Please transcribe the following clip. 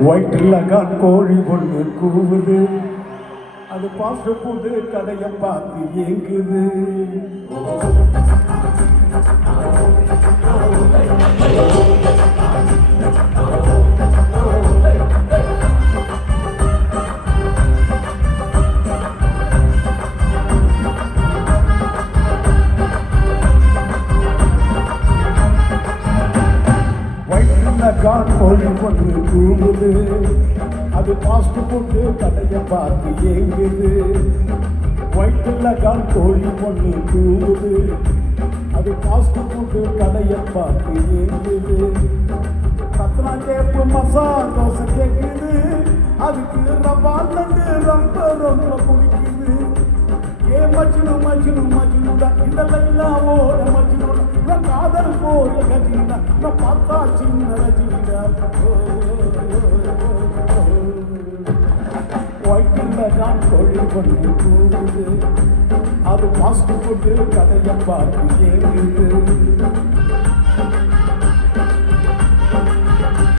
வயிற்றுல கோழி ஒன்று கூவுது, அது பாஸ்ட் ஃபுட்டு கடையை பார்த்து ஏங்குது. கோழி ஒன்று கூவுது, அது பாஸ்ட் ஃபுட்டு கடையை பார்த்து ஏங்குது. வயிற்றுல கோழி ஒன்று கூவுது, அது பாஸ்ட் ஃபுட்டு கடையை பார்த்து ஏங்குது. சத்னா கேப்பு மசால் தோசை கேட்குது, அதுக்கு ரவா லட்டு ரொம்ப ரொம்ப பிடிக்குது. ஏ மஜ்னு மஜ்னு மஜ்னுடா, இந்த லைலாவோட மஜ்னுடா, நான் காதல் போல கஜினா, நான் பார்த்தா சின்ன ரஜினிடா. வயிற்றுல கோழி ஒன்று கூவுது, அது பாஸ்ட் ஃபுட்டு கடையை பார்த்து ஏங்குது.